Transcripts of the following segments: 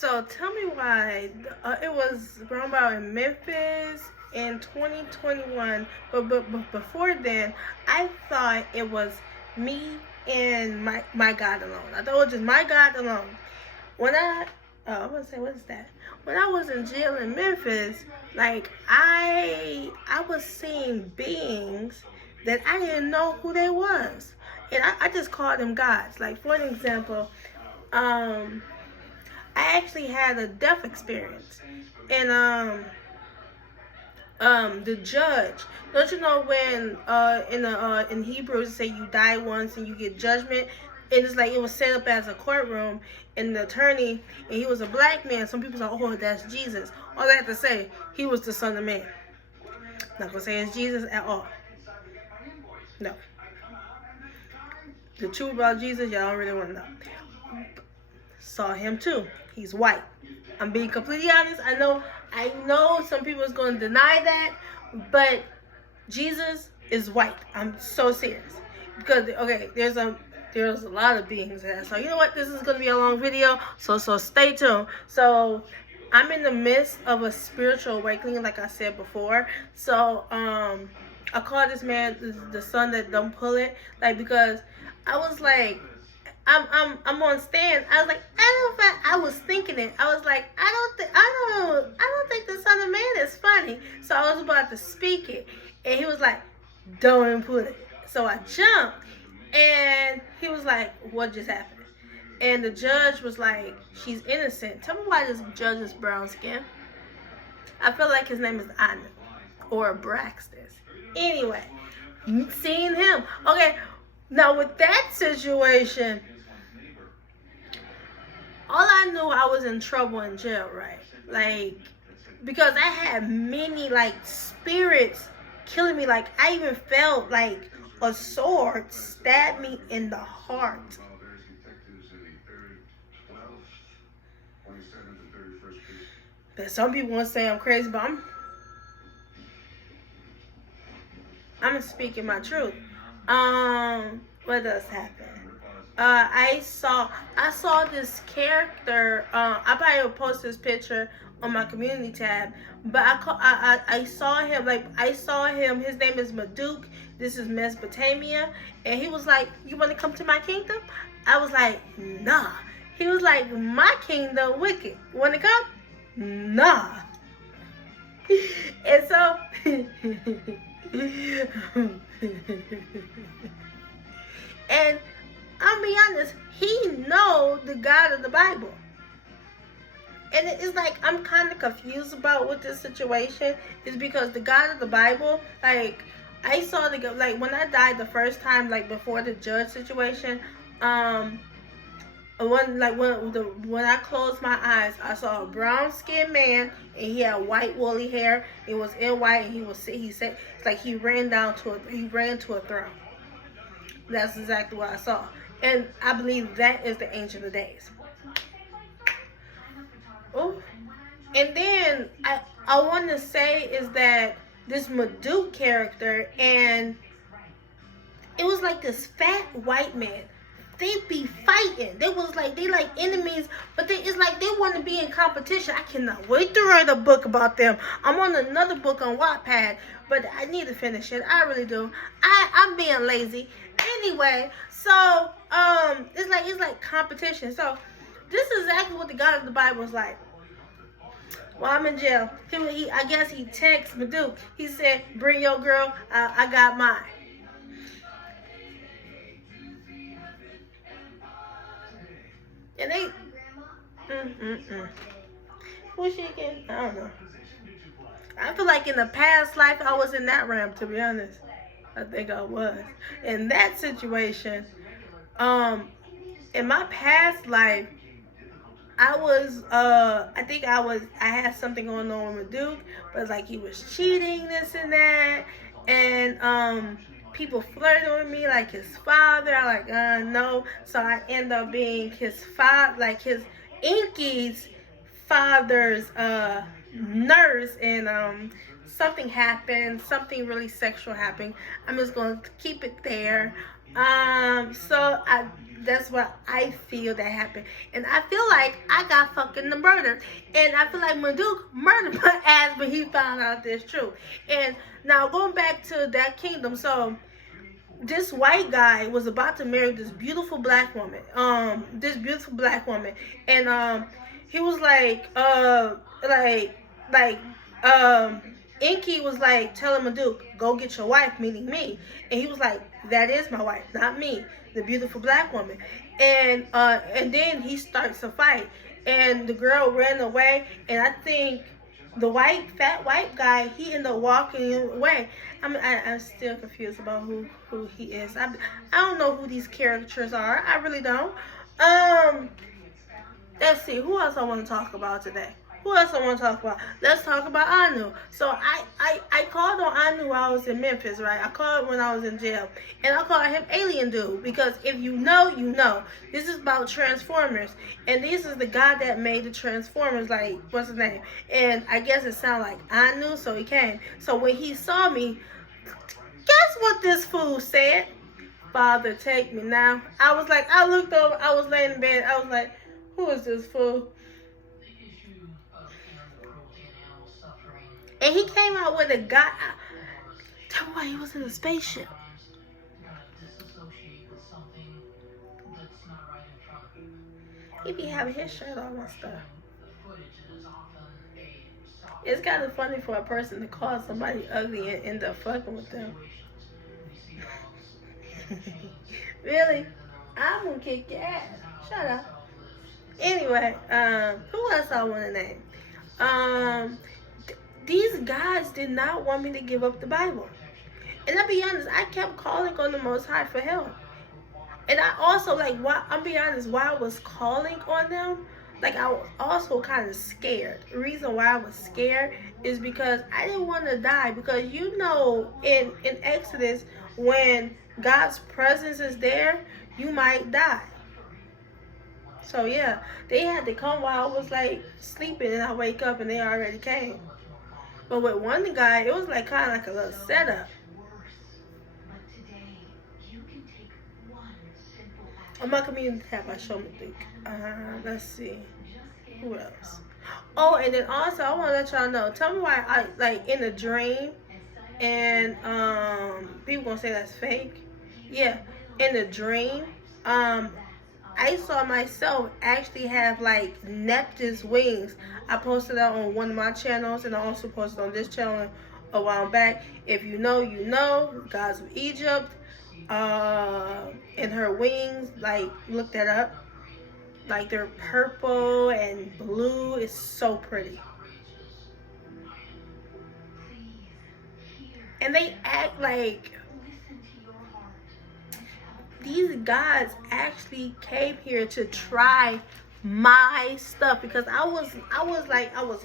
So tell me why it was brought about in Memphis in 2021, but before then, I thought it was me and my God alone. I thought it was just my God alone. When I'm gonna say what is that? When I was in jail in Memphis, like I was seeing beings that I didn't know who they was, and I just called them gods. Like for an example, um I actually had a death experience, and the judge. Don't you know when in Hebrew it say you die once and you get judgment? And it's like it was set up as a courtroom, and the attorney, and he was a black man. Some people say, "Oh, that's Jesus." All I have to say, he was the Son of Man. Not gonna say it's Jesus at all. No. The truth about Jesus, y'all don't really want to know. Saw him too. He's white. I'm being completely honest. I know some people is going to deny that, but Jesus is white. I'm so serious. Because okay, there's a lot of beings there. So you know what? This is going to be a long video. So stay tuned. So I'm in the midst of a spiritual awakening, like I said before. So I call this man the son that don't pull it, like because I was like. I'm on stand. I was like, I was thinking it. I was like, I don't think the Son of Man is funny. So I was about to speak it, and he was like, don't put it. So I jumped, and he was like, what just happened? And the judge was like, she's innocent. Tell me why this judge is brown skin. I feel like his name is Anu or Braxton. Anyway, seeing him. Okay, now with that situation, all I knew I was in trouble in jail, right? Like, because I had many, like, spirits killing me. Like, I even felt like a sword stabbed me in the heart. But some people want to say I'm crazy, but I'm speaking my truth. What does happen? I saw this character. I probably will post this picture on my community tab. But I saw him. Like I saw him. His name is Maduk. This is Mesopotamia, and he was like, "You want to come to my kingdom?" I was like, "Nah." He was like, "My kingdom wicked. Want to come?" Nah. And so. And I'll be honest, he knows the God of the Bible. And it's like I'm kind of confused about what this situation is because the God of the Bible, like I saw like when I died the first time, like before the judge situation, when I closed my eyes, I saw a brown skinned man and he had white woolly hair. It was in white, and he said it's like he ran to a throne. That's exactly what I saw. And I believe that is the Ancient of Days. Oh, and then I want to say is that this Maduk character, and it was like this fat white man. They be fighting. They like enemies, but it's like they want to be in competition. I cannot wait to write a book about them. I'm on another book on Wattpad, but I need to finish it. I really do. I'm being lazy. Anyway, so it's like competition. So this is exactly what the God of the Bible is like. While I'm in jail, I guess he texted Maduk. He said, "Bring your girl. I got mine." And they, who's she again? I don't know. I feel like in the past life I was in that realm. To be honest, I think I was in that situation. In my past life, I had something going on with Duke, but it's like he was cheating, this and that, and people flirting with me like his father. I'm like, no. So I end up being his father, like his Inky's father's nurse, and something happened, something really sexual happened. I'm just gonna keep it there. That's what I feel that happened. And I feel like I got fucking murdered. And I feel like Maduke murdered my ass, but he found out this truth. And now going back to that kingdom, so this white guy was about to marry this beautiful black woman. And he was like Inky was like telling Maduke, go get your wife, meaning me. And he was like, that is my wife, not me, the beautiful black woman. And then he starts a fight, and the girl ran away, and I think the fat white guy, he ended up walking away. I'm still confused about who he is. I don't know who these characters are. I really don't. Let's see, who else I want to talk about today? Who else I want to talk about? Let's talk about Anu. So I called on Anu while I was in Memphis, right? I called when I was in jail. And I called him Alien Dude, because if you know, you know. This is about Transformers. And this is the guy that made the Transformers, like, what's his name? And I guess it sounded like Anu, so he came. So when he saw me, guess what this fool said? Father, take me now. I was like, I looked over, I was laying in bed, I was like, who is this fool? And he came out with a guy. Tell me why he was in a spaceship. He be having his shirt on and stuff. It's kind of funny for a person to call somebody ugly and end up fucking with them. Really? I'm gonna kick your ass. Shut up. Anyway, who else I want to name? These guys did not want me to give up the Bible. And I'll be honest, I kept calling on the Most High for help. And I also, I'll be honest, while I was calling on them, I was also kind of scared. The reason why I was scared is because I didn't want to die. Because in Exodus, when God's presence is there, you might die. So yeah, they had to come while I was sleeping, and I wake up and they already came. But with one guy, it was kind of like a little setup. On my community tab, I show me think. Let's see. Who else? Oh, and then also, I want to let y'all know. Tell me why in a dream, and people gonna say that's fake. Yeah, in a dream, I saw myself actually have Neptune's wings. I posted that on one of my channels, and I also posted on this channel a while back. If you know, you know. Gods of Egypt, and her wings, look that up. They're purple and blue. It's so pretty. And they act like these gods actually came here to try my stuff, because I was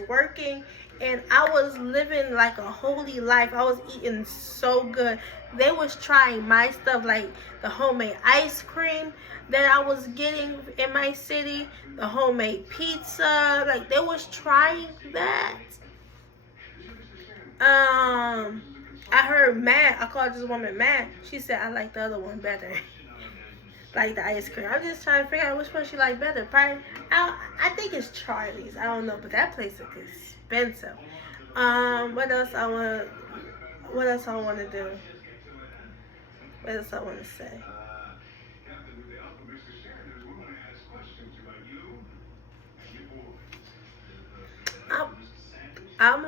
working and I was living a holy life. I was eating so good. They was trying my stuff, the homemade ice cream that I was getting in my city, the homemade pizza. They was trying that. I heard Matt. I called this woman Matt. She said I like the other one better. The ice cream. I'm just trying to figure out which one she like better. Probably, I think it's Charlie's. I don't know, but that place is expensive. What else I want to do? What else I want to say? I'm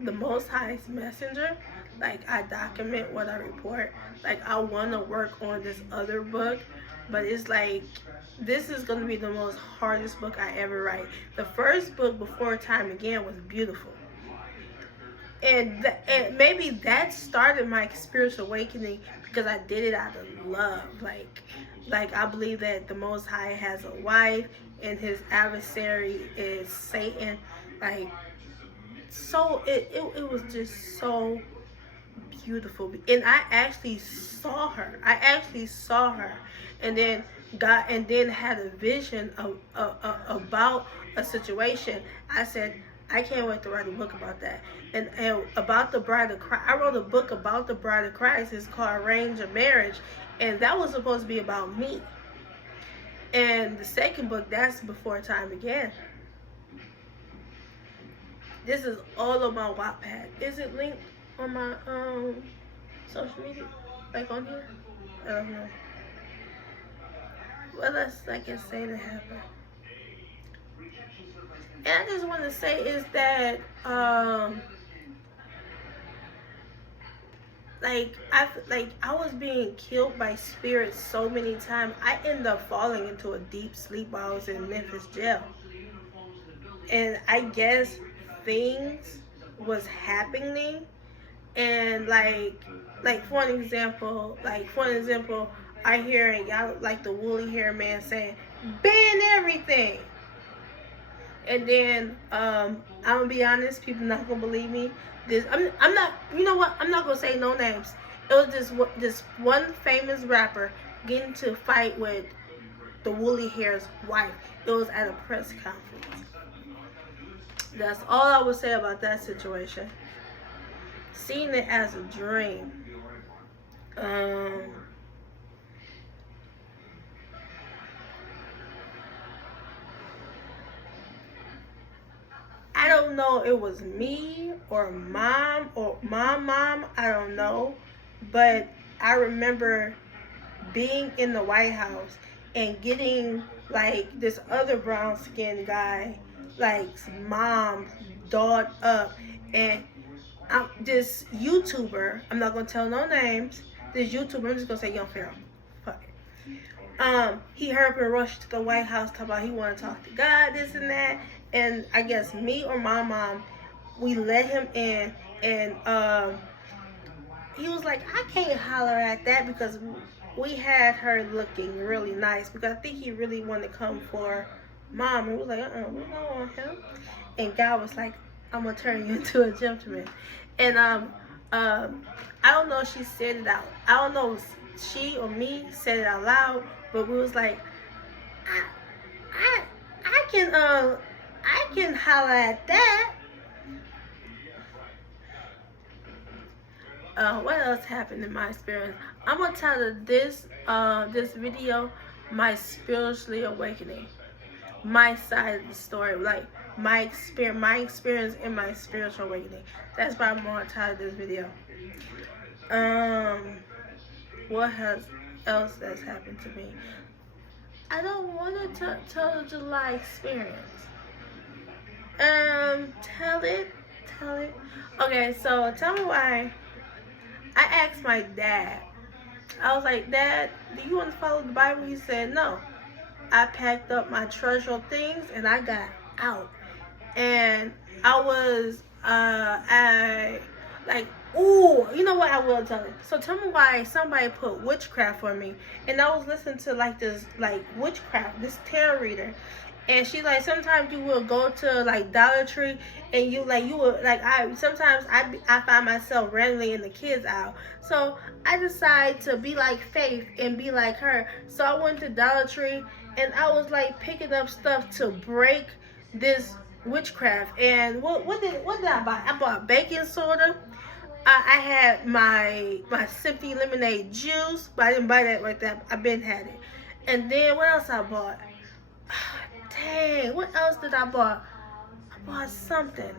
the Most High's messenger. I document what I report. I want to work on this other book, but it's this is going to be the most hardest book I ever write. The first book, Before Time Again, was beautiful. And maybe that started my spiritual awakening, because I did it out of love. I believe that the Most High has a wife, and his adversary is Satan. So it was just so beautiful. And I actually saw her. And then had a vision about a situation. I said, I can't wait to write a book about that. And about the Bride of Christ. I wrote a book about the Bride of Christ. It's called Arranged Marriage. And that was supposed to be about me. And the second book, that's Before Time Began. This is all on my Wattpad. Is it linked on my social media? Like on here? I don't know. What else I can say to happen? And I just want to say is that I was being killed by spirits so many times. I ended up falling into a deep sleep while I was in Memphis jail. And I guess things was happening, and for an example, I hear y'all like the woolly hair man saying, ban everything. And then I'm gonna be honest, people not gonna believe me. I'm not, you know what? I'm not gonna say no names. It was this one famous rapper getting to fight with the woolly hair's wife. It was at a press conference. That's all I would say about that situation. Seeing it as a dream. I don't know if it was me or mom or my mom. I don't know. But I remember being in the White House and getting like this other brown skinned guy, like mom, dolled up. And this YouTuber, I'm not going to tell no names, this YouTuber, I'm just going to say Young Pharaoh. Fuck it. He hurried up and rushed to the White House, talking about he wanted to talk to God, this and that. And I guess me or my mom, we let him in, and he was like, I can't holler at that because we had her looking really nice, because I think he really wanted to come for mom. And we was like, we don't want him. And God was like, I'm gonna turn you into a gentleman. And I don't know if she said it out. I don't know if she or me said it out loud, but we was like, I can holler at that. What else happened in my experience? I'm gonna tell this video, my spiritually awakening, my side of the story, like my experience in my spiritual awakening. That's why I'm gonna tell this video. What else has happened to me? I don't want to tell the July experience. Tell it. Okay, so tell me why. I asked my dad. I was like, Dad, do you want to follow the Bible? He said, no. I packed up my treasured things and I got out. And I was, ooh, you know what? I will tell you. So tell me why somebody put witchcraft on me. And I was listening to this witchcraft, this tarot reader. And she's like, sometimes you will go to Dollar Tree, and I find myself randomly in the kids aisle. So I decided to be like Faith and be like her. So I went to Dollar Tree and I was picking up stuff to break this witchcraft. And what did I buy? I bought baking soda. I had my Simply lemonade juice, but I didn't buy that right there. I've been had it. And then what else I bought? Dang, what else did I bought? I bought something.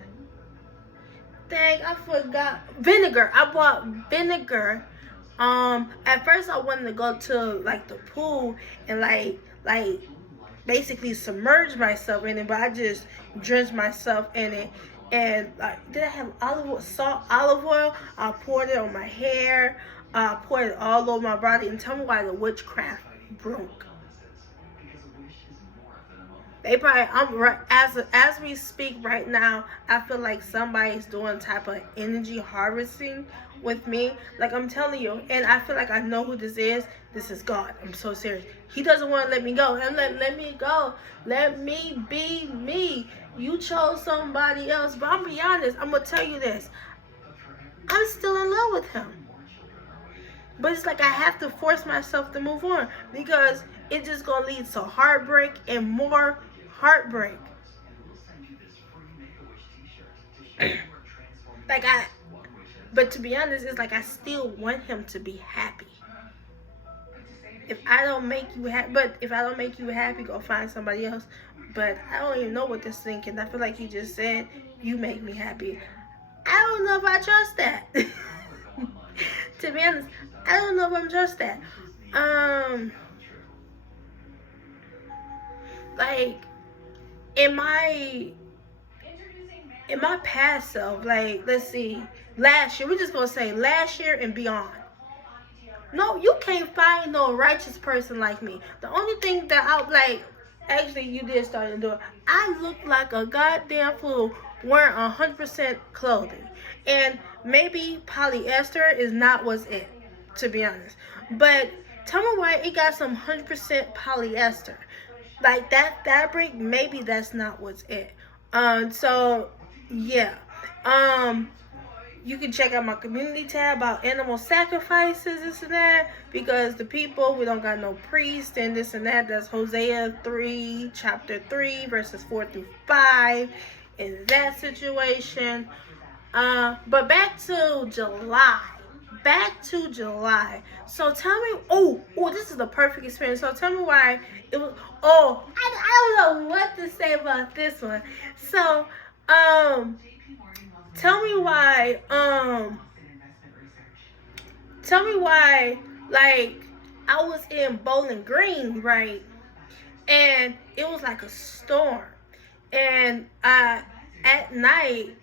Dang, I forgot. Vinegar. I bought vinegar. At first I wanted to go to the pool and basically submerge myself in it, but I just drenched myself in it. And did I have olive oil? I poured it on my hair. I poured it all over my body. And tell me why the witchcraft broke. They probably, as we speak right now, I feel like somebody's doing type of energy harvesting with me. I'm telling you, and I feel like I know who this is. This is God. I'm so serious. He doesn't want to let me go. And let me go. Let me be me. You chose somebody else. But I'm be honest. I'm going to tell you this. I'm still in love with him. But it's I have to force myself to move on, because it's just going to lead to heartbreak and more heartbreak. But to be honest, it's I still want him to be happy. if I don't make you happy, but if I don't make you happy, go find somebody else. But I don't even know what this thinking. I feel like you just said you make me happy. I don't know if I trust that. To be honest, I don't know if I'm trust that. Like in my past self, like let's see, last year, we're just gonna say last year and beyond. No, you can't find no righteous person like me. The only thing that I like, actually, you did start to do it. I look like a goddamn fool wearing 100% clothing, and maybe polyester is not what's it, to be honest. But tell me why it got some 100% polyester, like that fabric. Maybe that's not what's it. So yeah. You can check out my community tab about animal sacrifices, this and that, because the people, we don't got no priest and this and that. That's Hosea 3, chapter 3, verses 4 through 5 in that situation. But back to July. So tell me, this is the perfect experience. So tell me why it was, I don't know what to say about this one. So, tell me why, like, I was in Bowling Green, right? And it was like a storm. And at night,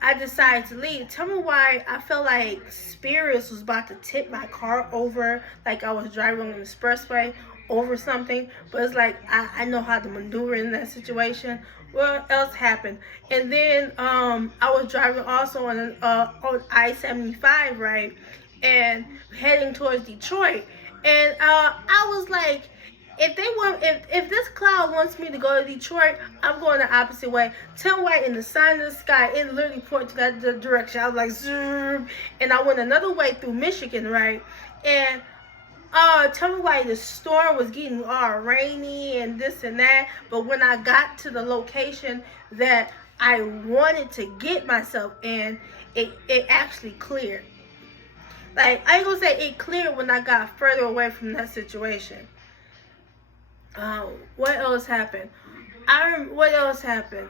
I decided to leave. Tell me why I felt like spirits was about to tip my car over, like I was driving on the expressway over something. But it's like, I know how to maneuver in that situation. What else happened? And then I was driving also on I-75, right, and heading towards Detroit. And I was like, if this cloud wants me to go to Detroit, I'm going the opposite way. Tell me why in the sign of the sky, it literally pointed to that direction. I was like, zoom, and I went another way through Michigan, right, and tell me why the storm was getting all rainy and this and that. But when I got to the location that I wanted to get myself in, it actually cleared. Like, I ain't gonna say it cleared when I got further away from that situation. What else happened? What else happened?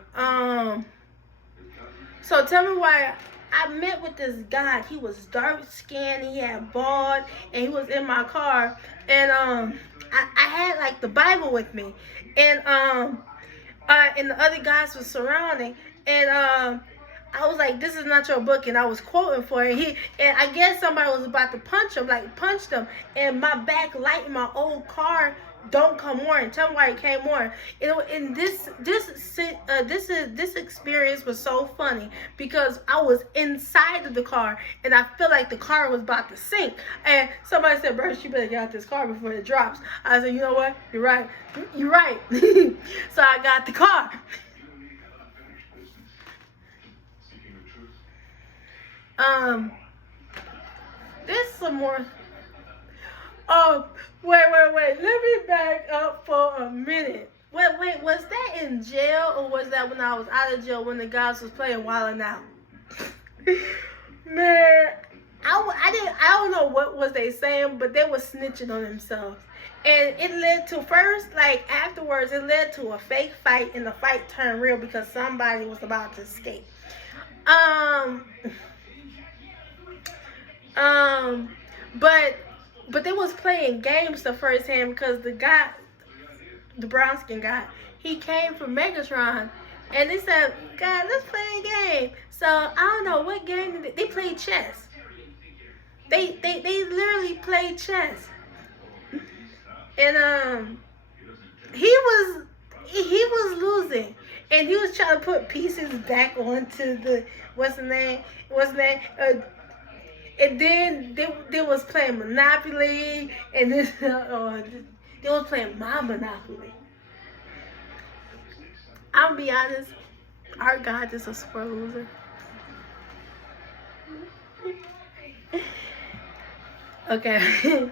So tell me why I met with this guy. He was dark skinned, he had bald, and he was in my car. And I had like the Bible with me, and the other guys were surrounding, and I was like, "This is not your book," and I was quoting for it. And I guess somebody was about to punch him, and my back light in my old car don't come on. Tell me why it came on. And this experience was so funny because I was inside of the car and I feel like the car was about to sink. And somebody said, "Bro, you better get out this car before it drops." I said, "You know what? You're right. You're right." So I got the car. There's some more. Wait. Let me back up for a minute. Wait, was that in jail or was that when I was out of jail when the guys was playing Wild 'N Out? Man, I don't know what was they saying, but they were snitching on themselves. And it led to afterwards, it led to a fake fight, and the fight turned real because somebody was about to escape. But they was playing games the first hand because the guy, the brown skin guy, he came from Megatron, and they said, "God, let's play a game." So I don't know what game they played chess. They literally played chess, and he was losing, and he was trying to put pieces back onto the what's the name. And then they was playing Monopoly, and they was playing my Monopoly. I'll be honest, our God is a sore loser. Okay.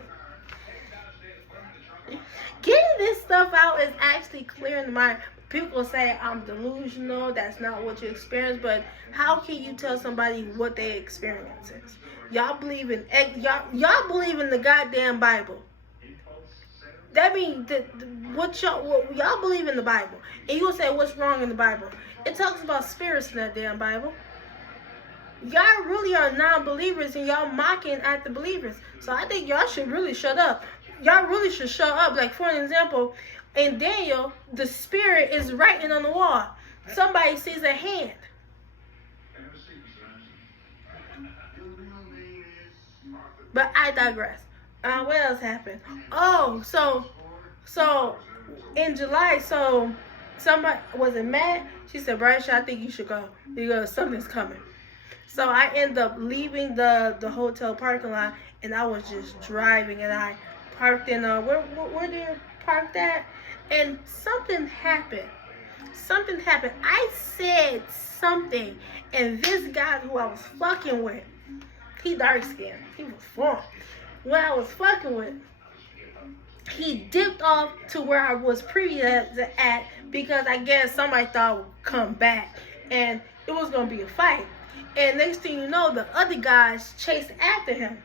Getting this stuff out is actually clearing the mind. People say I'm delusional, that's not what you experience, but how can you tell somebody what they experience is? Y'all believe in the goddamn Bible. That means that what y'all believe in the Bible, and you gonna say what's wrong in the Bible? It talks about spirits in that damn Bible. Y'all really are non-believers, and y'all mocking at the believers. So I think y'all should really shut up. Y'all really should shut up. Like, for an example, in Daniel, the spirit is writing on the wall. Somebody sees a hand. But I digress. What else happened? Oh, so in July, so somebody, was it Matt? She said, Bradshaw, I think you should go because something's coming. So I end up leaving the hotel parking lot, and I was just driving, and I parked in where do you park at? And something happened. Something happened. I said something, and this guy who I was fucking with, he dark skinned. He was foreign. When I was fucking with, he dipped off to where I was previous at because I guess somebody thought I would come back, and it was gonna be a fight. And next thing you know, the other guys chased after him.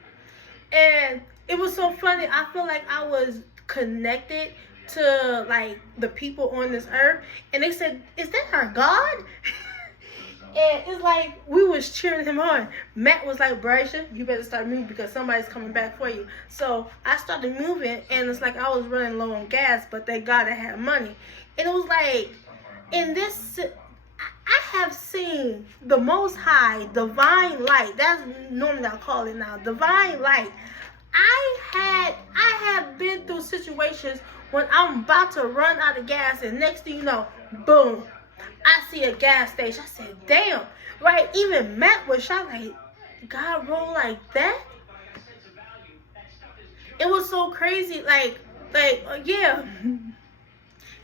And it was so funny. I feel like I was connected to, like, the people on this earth. And they said, is that our God? And it's like, we was cheering him on. Matt was like, Bradshaw, you better start moving because somebody's coming back for you. So I started moving, and it's like I was running low on gas, but thank God I had money. And it was like, in this... I have seen the Most High, divine light. That's normally I call it now, divine light. I have been through situations when I'm about to run out of gas, and next thing you know, boom, I see a gas station. I said, damn, right? Even Matt was shocked, like, God roll like that? It was so crazy, yeah.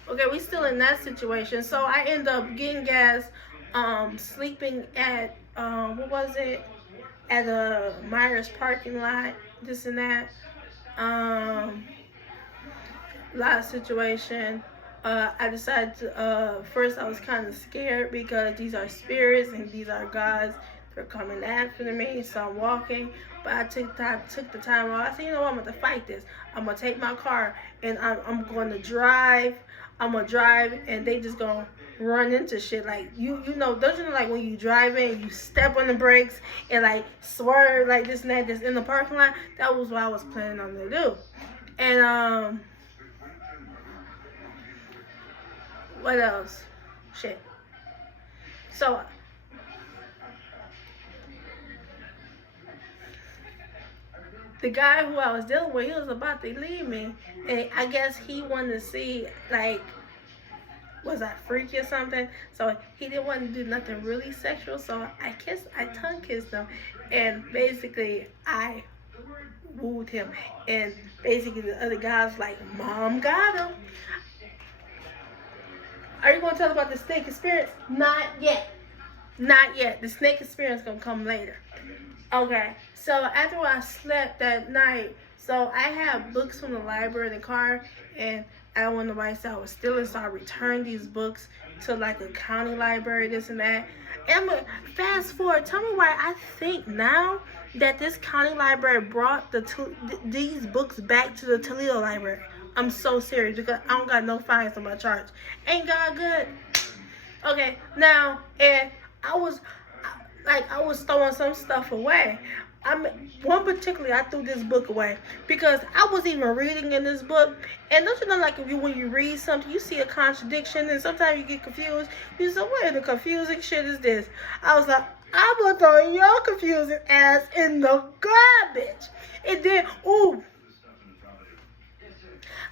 Okay, we still in that situation. So I end up getting gas, sleeping at, what was it? At a Myers parking lot, this and that. Lot of situation. I decided to, first I was kind of scared because these are spirits and these are gods. They're coming after me, so I'm walking. But I took the time off. I said, you know what, I'm going to fight this. I'm going to take my car, and I'm going to drive. I'm going to drive, and they just going to run into shit. Like, you know, don't you know, like, when you drive in, you step on the brakes and, like, swerve, like, this and that, just in the parking lot? That was what I was planning on to do. And, what else? Shit. So, the guy who I was dealing with, he was about to leave me. And I guess he wanted to see, like, was I freaky or something? So he didn't want to do nothing really sexual. So I tongue kissed him. And basically, I wooed him. And basically, the other guy was like, Mom got him. Are you going to tell about the snake experience? Not yet. Not yet. The snake experience is going to come later. Okay, so after I slept that night, so I had books from the library in the car, and I don't want nobody to say I was stealing, so I returned these books to like a county library, this and that. And fast forward, tell me why I think now that this county library brought these books back to the Toledo library. I'm so serious because I don't got no fines on my charge. Ain't God good? Okay, now, and I was throwing some stuff away. One particularly, I threw this book away because I was even reading in this book. And don't you know, like, when you read something, you see a contradiction, and sometimes you get confused. You say, what the confusing shit is this? I was like, I'm gonna throw your confusing ass in the garbage. And then, ooh,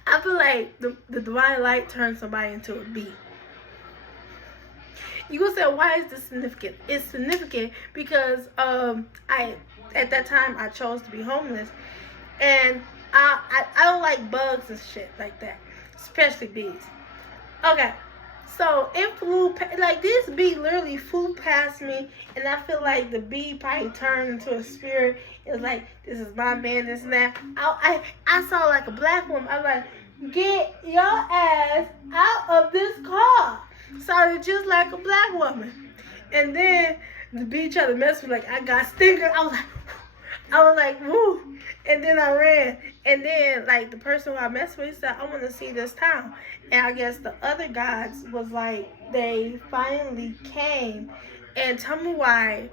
I feel like the divine light turned somebody into a bee. You gonna say, why is this significant? It's significant because at that time I chose to be homeless, and I don't like bugs and shit like that, especially bees. Okay, so it flew like this bee literally flew past me, and I feel like the bee probably turned into a spirit. It was like, this is my man, this and that. I saw like a black woman. I was like, get your ass out of this car. Sounded just like a black woman. And then the bee tried to mess with me, like I got stingers. I was like, woo. And then I ran. And then, like, the person who I messed with said, I want to see this town. And I guess the other guys was like, they finally came. And tell me why.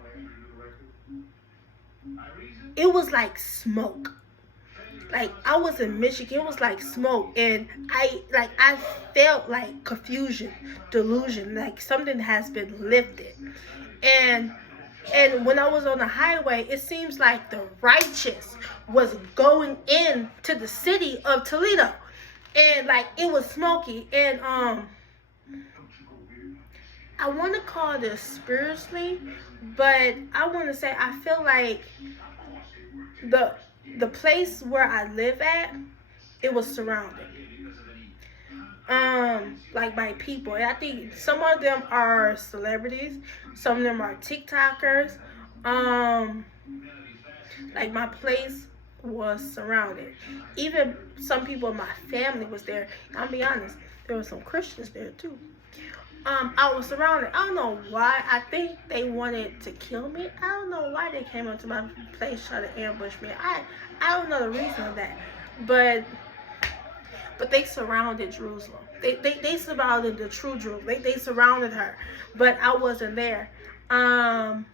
It was like smoke. Like, I was in Michigan, it was like smoke. And I felt like confusion, delusion, like something has been lifted. And when I was on the highway, it seems like the righteous was going into the city of Toledo. And like it was smoky. And I want to call this spiritually, but I want to say I feel like the place where I live at, it was surrounded. Like by people. And I think some of them are celebrities, some of them are TikTokers. Like my place was surrounded. Even some people in my family was there. I'll be honest, there were some Christians there too. I was surrounded. I don't know why. I think they wanted to kill me. I don't know why they came up to my place trying to ambush me. I don't know the reason of that. But they surrounded Jerusalem. They surrounded the true Jerusalem. They surrounded her. But I wasn't there. I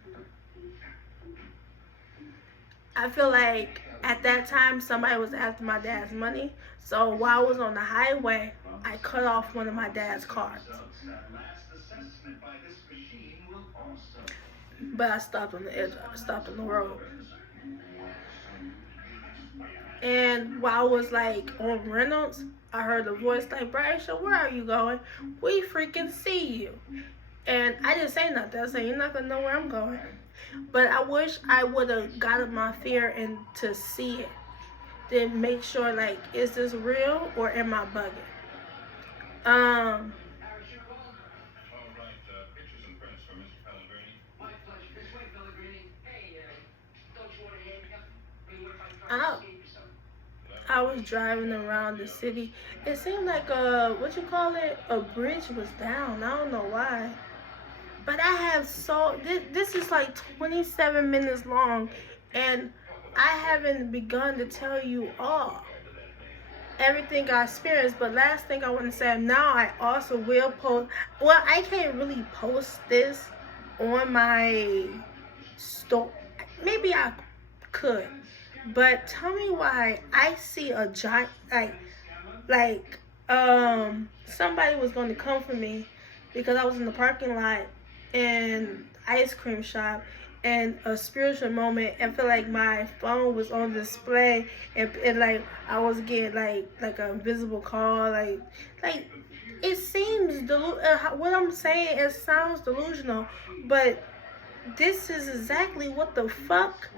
feel like at that time somebody was after my dad's money. So while I was on the highway, I cut off one of my dad's cards. But I stopped on the edge. I stopped on the road. And while I was like on Reynolds, I heard a voice like, Brycia, where are you going? We freaking see you. And I didn't say nothing. I said, you're not going to know where I'm going. But I wish I would have gotten my fear and to see it. Then make sure, like, is this real or am I bugging? I was driving around the city. It seemed like a bridge was down. I don't know why. But I have this is like 27 minutes long, and I haven't begun to tell you all everything I experienced. But last thing I want to say, now I also will post. Well, I can't really post this on my store. Maybe I could, but tell me why I see a giant somebody was going to come for me because I was in the parking lot and ice cream shop, and a spiritual moment. I feel like my phone was on display, and like I was getting like an invisible call, like it seems what I'm saying. It sounds delusional, but this is exactly what the fuck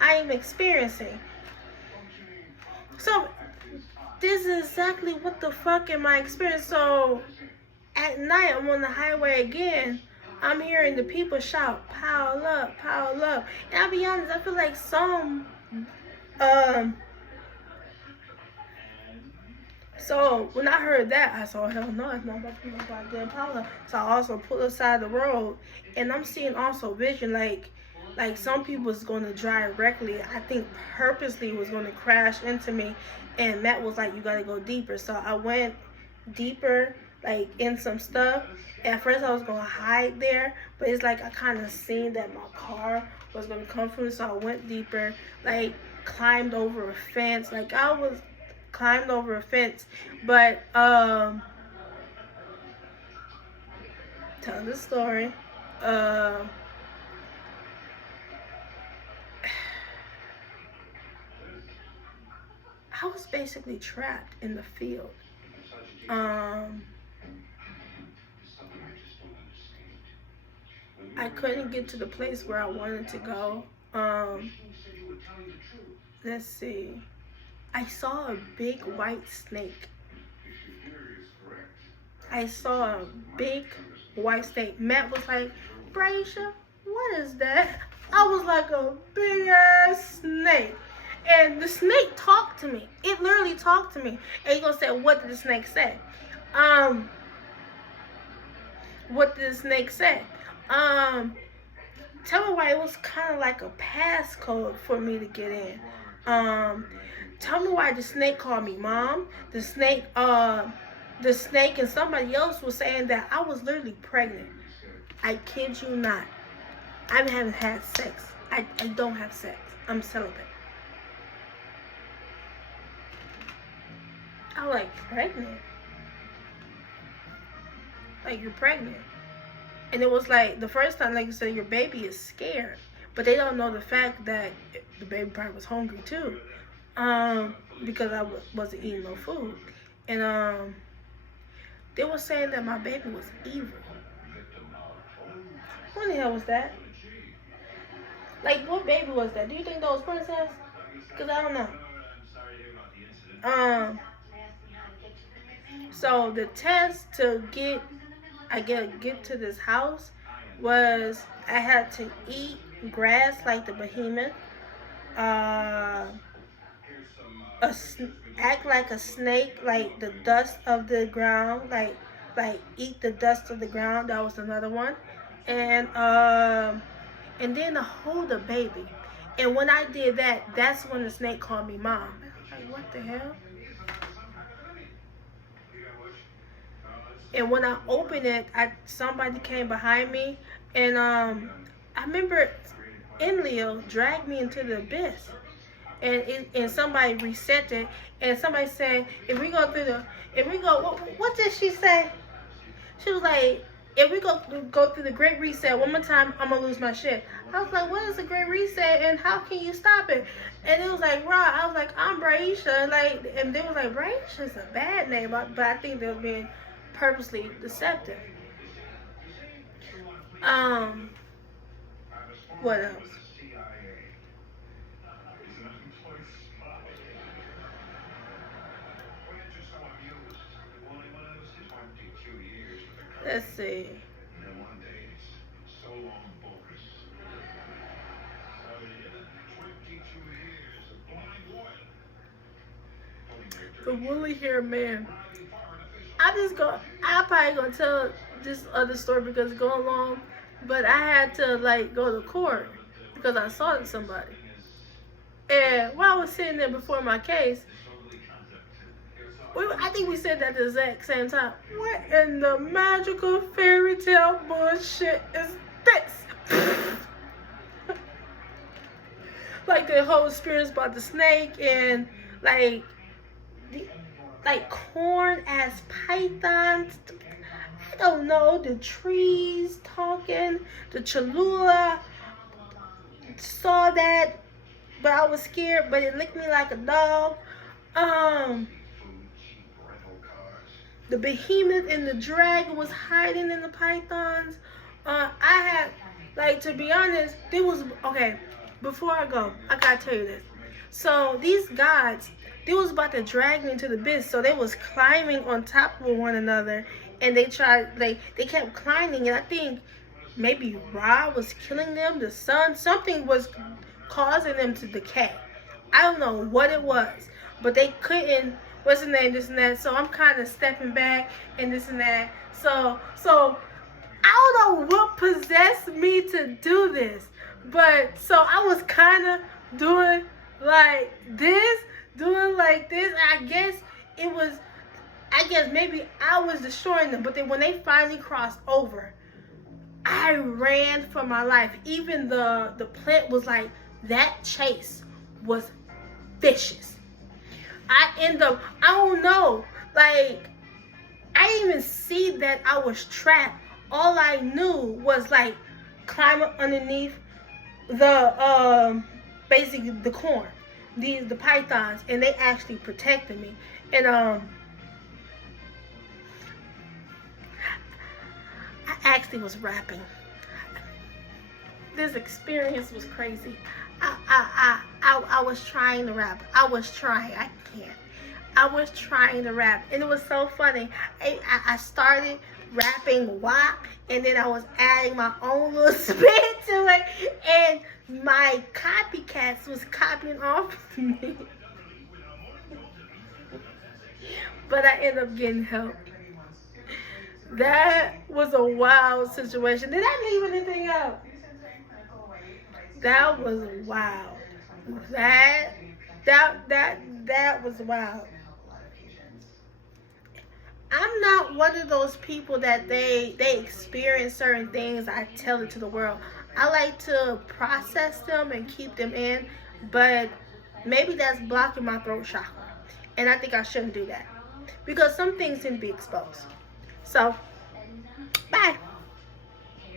I am experiencing. So this is exactly what the fuck am I experiencing. So at night I'm on the highway again. I'm hearing the people shout, "Pile up, pile up." And I'll be honest, I feel like so when I heard that, I saw, hell no, it's not about to be no goddamn pile up. So I also pulled aside the road, and I'm seeing also vision like some people was going to drive directly. I think purposely was going to crash into me, and Matt was like, "You got to go deeper." So I went deeper, like in some stuff. At first I was gonna hide there, but it's like I kind of seen that my car was gonna come from me, so I went deeper, like climbed over a fence, climbed over a fence. But tell the story. I was basically trapped in the field. I couldn't get to the place where I wanted to go. Let's see. I saw a big white snake. I saw a big white snake. Matt was like, Brycia, what is that? I was like, a big ass snake. And the snake talked to me. It literally talked to me. And you're gonna say, what did the snake say? What did the snake say? Tell me why it was kind of like a passcode for me to get in. Tell me why the snake called me mom. The snake and somebody else was saying that I was literally pregnant. I kid you not. I haven't had sex. I don't have sex. I'm celibate. I was like, pregnant? Like, you're pregnant. And it was like, the first time, like you said, your baby is scared. But they don't know the fact that the baby probably was hungry too. Because I wasn't eating no food. And they were saying that my baby was evil. What the hell was that? Like, what baby was that? Do you think that was Princess? Because I don't know. So the test to get to this house was I had to eat grass like the behemoth, act like a snake, like the dust of the ground, like eat the dust of the ground. That was another one, and then to hold a baby. And when I did that, that's when the snake called me mom. Like, what the hell? And when I opened it, somebody came behind me, and I remember Enlil dragged me into the abyss, and somebody reset it, and somebody said, what did she say? She was like, if we go through the Great Reset one more time, I'm gonna lose my shit. I was like, what is the Great Reset, and how can you stop it? And it was like, Ra. I was like, I'm Braisha. Like, and they was like, Braisha's a bad name, but I think they were being purposely deceptive. What else? Let's see. The woolly haired man. I'm probably gonna tell this other story because it's going long, but I had to like go to court because I assaulted somebody. And while I was sitting there before my case, I think we said that at the exact same time. What in the magical fairy tale bullshit is this? Like the whole experience about the snake and like corn as pythons. I don't know, the trees talking, the Cholula saw that, but I was scared, but it licked me like a dog. The behemoth and the dragon was hiding in the pythons. I had, like, to be honest, before I go, I gotta tell you this. So these gods, they was about to drag me into the abyss, so they was climbing on top of one another, and they kept climbing, and I think maybe Ra was killing them, the sun, something was causing them to decay. I don't know what it was, but they couldn't, what's the name, this and that, so I'm kind of stepping back, and this and that, so I don't know what possessed me to do this, but, so I was kind of doing like this, I guess maybe I was destroying them, but then when they finally crossed over, I ran for my life. Even the plant was like, that chase was vicious. I don't know, like, I didn't even see that I was trapped. All I knew was like climb up underneath the basically the corn, the pythons, and they actually protected me. And I actually was rapping. This experience was crazy. I was trying to rap. I was trying to rap, and it was so funny. I started rapping WAP, and then I was adding my own little spin to it, and my copycats was copying off of me. But I ended up getting help. That was a wild situation. Did I leave anything out? That was wild. That That was wild. I'm not one of those people that they experience certain things. I tell it to the world. I like to process them and keep them in, but maybe that's blocking my throat chakra, and I think I shouldn't do that because some things need to be exposed. So, bye.